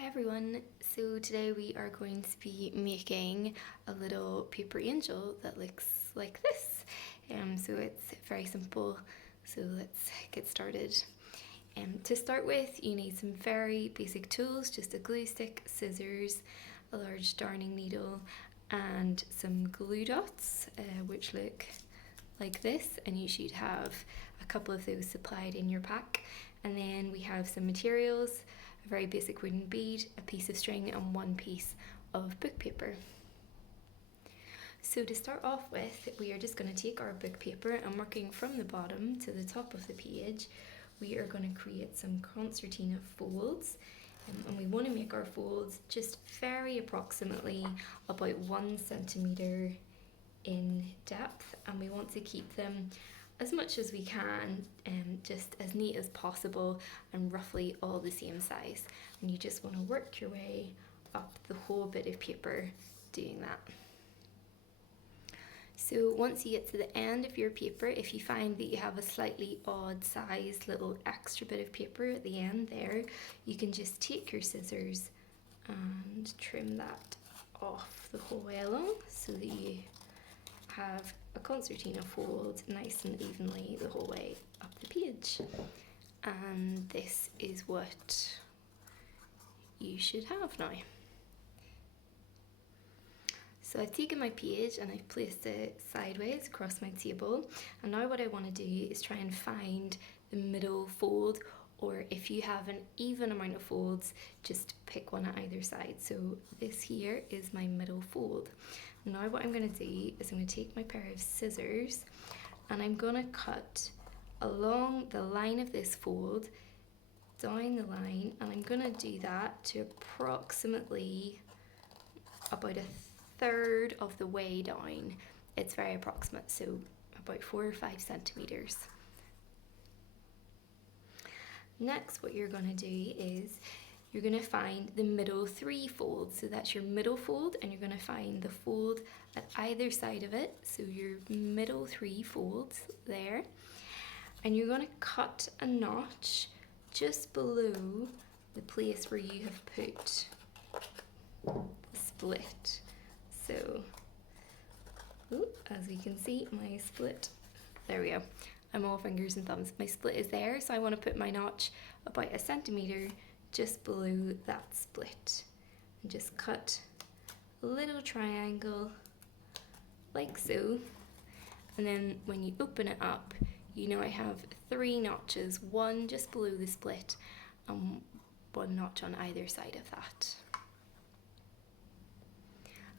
Hi everyone, so today we are going to be making a little paper angel that looks like this. So it's very simple, so let's get started. To start with, you need some very basic tools, just a glue stick, scissors, a large darning needle and some glue dots, which look like this, and you should have a couple of those supplied in your pack. And then we have some materials, a very basic wooden bead, a piece of string and one piece of book paper. So to start off with, we are just going to take our book paper and working from the bottom to the top of the page, we are going to create some concertina folds. And we want to make our folds just very approximately about 1 centimetre in depth, and we want to keep them as much as we can, just as neat as possible and roughly all the same size. And you just want to work your way up the whole bit of paper doing that. So once you get to the end of your paper, if you find that you have a slightly odd size little extra bit of paper at the end there, you can just take your scissors and trim that off the whole way along so that you have a concertina fold nice and evenly the whole way up the page. And this is what you should have now. So I've taken my page and I've placed it sideways across my table, and now what I want to do is try and find the middle fold, or if you have an even amount of folds, just pick one at either side. So this here is my middle fold. Now what I'm going to do is I'm going to take my pair of scissors and I'm going to cut along the line of this fold, down the line, and I'm going to do that to approximately about a third of the way down. It's very approximate, so about 4 or 5 centimeters. Next, what you're going to do is you're going to find the middle 3 folds. So that's your middle fold, and you're going to find the fold at either side of it. So your middle 3 folds there. And you're going to cut a notch just below the place where you have put the split. So, as you can see, my split, there we go. I'm all fingers and thumbs. My split is there, so I want to put my notch about 1 centimetre just below that split. And just cut a little triangle like so. And then when you open it up, you know I have 3 notches, one just below the split and one notch on either side of that.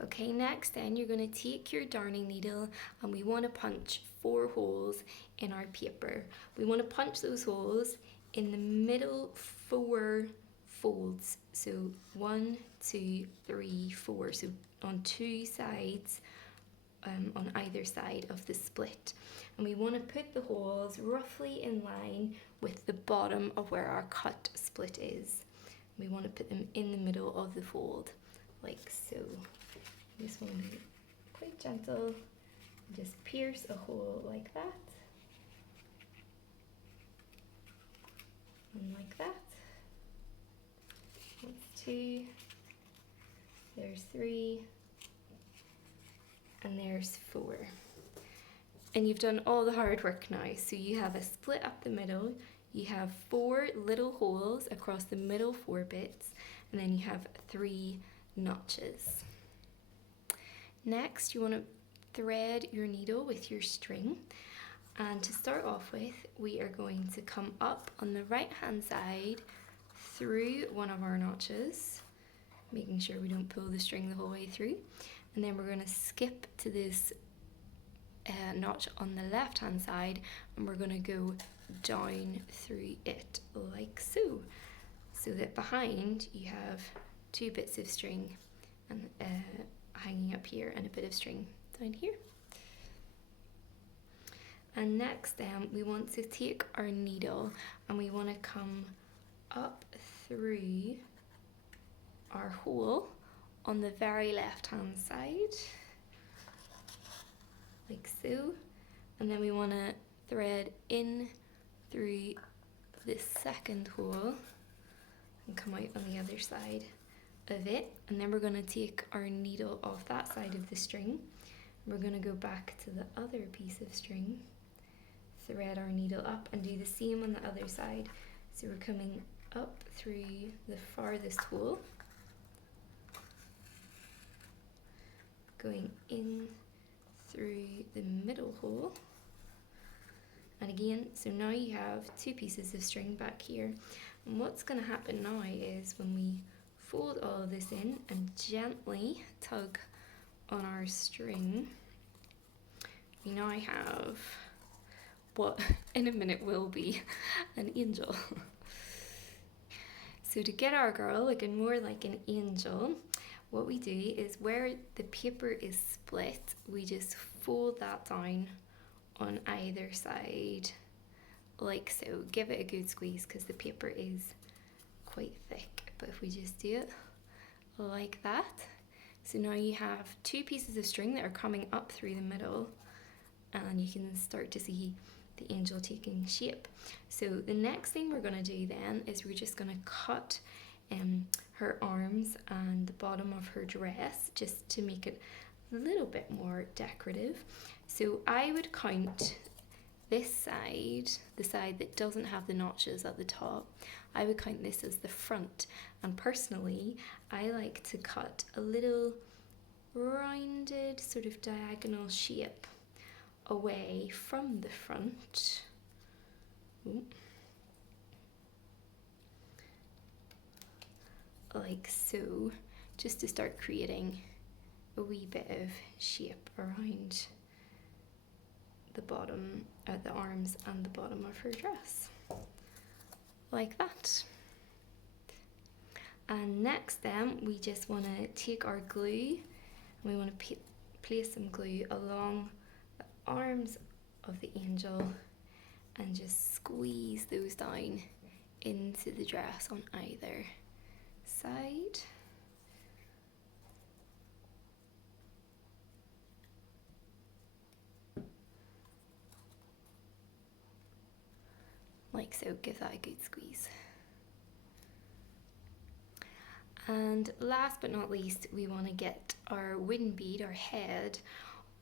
Okay, next then you're going to take your darning needle and we want to punch 4 holes in our paper. We want to punch those holes in the middle 4 folds. So 1, 2, 3, 4. So on 2 sides, on either side of the split. And we want to put the holes roughly in line with the bottom of where our cut split is. We want to put them in the middle of the fold, like so. This one will be quite gentle. Just pierce a hole like that. And like that. That's 2. There's 3. And there's 4. And you've done all the hard work now. So you have a split up the middle. You have 4 little holes across the middle 4 bits. And then you have 3 notches. Next, you want to thread your needle with your string, and to start off with, we are going to come up on the right hand side through one of our notches, making sure we don't pull the string the whole way through, and then we're going to skip to this notch on the left hand side, and we're going to go down through it like so, so that behind you have 2 bits of string and hanging up here and a bit of string down here. And next then we want to take our needle and we want to come up through our hole on the very left hand side, like so, and then we want to thread in through this second hole and come out on the other side of it. And then we're going to take our needle off that side of the string. We're going to go back to the other piece of string, thread our needle up, and do the same on the other side. So we're coming up through the farthest hole, going in through the middle hole, and again, so now you have two pieces of string back here. And what's going to happen now is when we fold all of this in and gently tug on our string, we now have what in a minute will be an angel. So to get our girl looking more like an angel, what we do is where the paper is split, we just fold that down on either side like so. Give it a good squeeze because the paper is quite thick, but if we just do it like that, so now you have two pieces of string that are coming up through the middle, and you can start to see the angel taking shape. So the next thing we're going to do then is we're just going to cut her arms and the bottom of her dress just to make it a little bit more decorative. So I would count this side, the side that doesn't have the notches at the top, I would count this as the front. And personally, I like to cut a little rounded sort of diagonal shape away from the front. Ooh. Like so, just to start creating a wee bit of shape around the bottom, the arms and the bottom of her dress, like that. And next then, we just want to take our glue and we want to place some glue along the arms of the angel and just squeeze those down into the dress on either side. Like so, give that a good squeeze. And last but not least, we want to get our wooden bead, our head,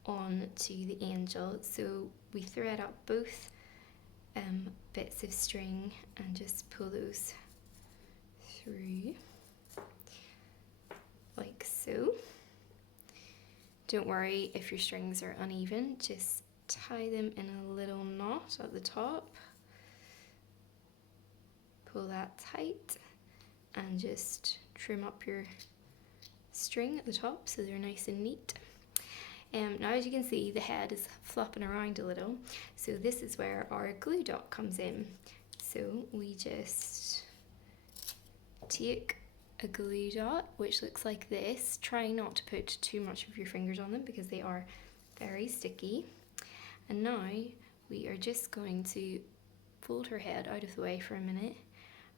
onto the angel. So we thread up both bits of string and just pull those through, like so. Don't worry if your strings are uneven, just tie them in a little knot at the top. Pull that tight and just trim up your string at the top so they're nice and neat. Now as you can see, the head is flopping around a little, so this is where our glue dot comes in. So we just take a glue dot which looks like this. Try not to put too much of your fingers on them because they are very sticky. And now we are just going to fold her head out of the way for a minute,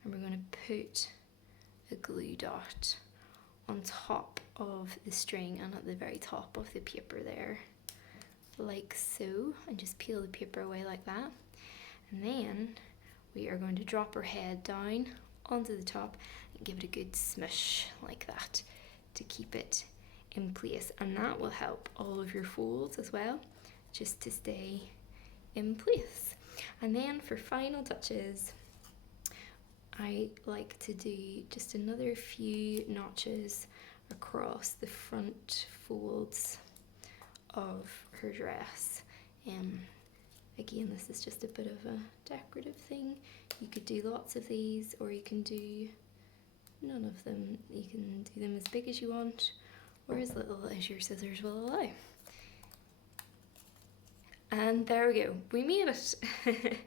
and we're going to put a glue dot on top of the string and at the very top of the paper there, like so, and just peel the paper away like that. And then we are going to drop her head down onto the top and give it a good smush like that to keep it in place, and that will help all of your folds as well just to stay in place. And then for final touches, I like to do just another few notches across the front folds of her dress. Again, this is just a bit of a decorative thing. You could do lots of these, or you can do none of them. You can do them as big as you want or as little as your scissors will allow. And there we go, we made it.